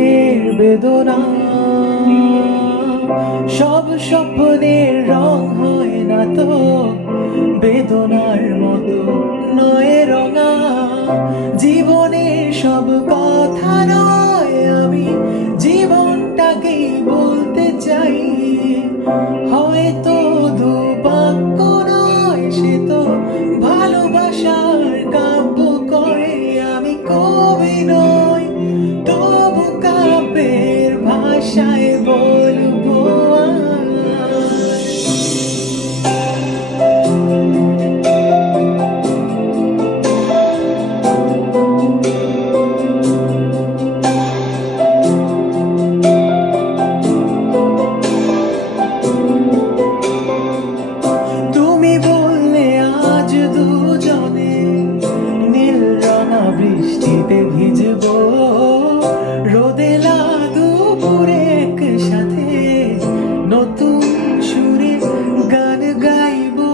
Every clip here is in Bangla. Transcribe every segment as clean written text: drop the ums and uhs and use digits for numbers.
দুঃখের বেদনা, সব স্বপ্নের রং হয় না তো বেদনার মতো নয় রঙা। জীবনের সব কথা নয়, আমি জীবনটাকেই বলতে চাই। হয়তো দুবাক্য নয়, সে তো ভালোবাসার কাব্য কয়। আমি কবি নই, তবু কাব্যের ভাষায় বলবো তুমি বললে আজ দুজনে নীল রঙা বৃষ্টিতে ভিজবো, রোদেলা দুপুরে একসাথে নতুন সুরে গান গাইবো।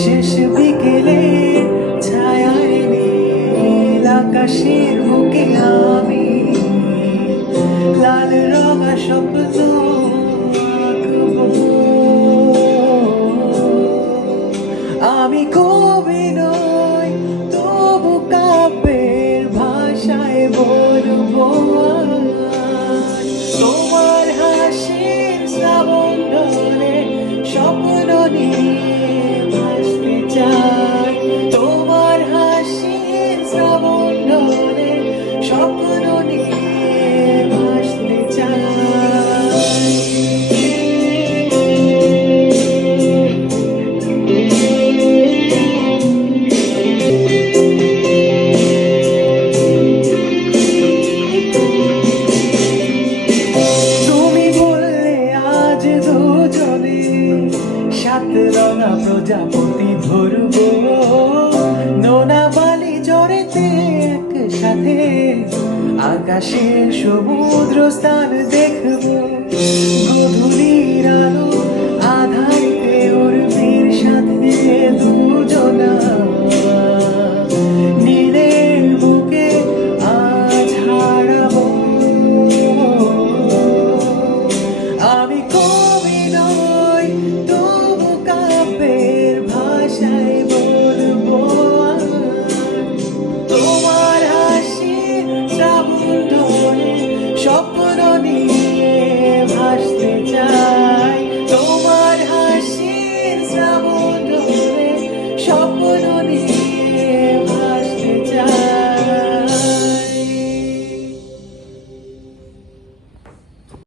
শেষ বিকেলে ছায়ায় নীল আকাশের বুকে আমি লাল রঙা স্বপ্ন আঁকবো। আমি কবি নই, তবু কাব্যের ভাষায় বলবো আজ। তোমার হাসির শ্রাবণ ধরে স্বপ্ন নিয়ে ভাসতে চাই। তোমার হাসির শ্রাবণ ধরে স্বপ্ন নিয়ে ভাসতে চাই। সাত রঙা প্রজাপতি ধরবো, নোনা বালি জড়েতে একসাথে আকাশের সমুদ্র স্থান দেখবো। গধূলির আলো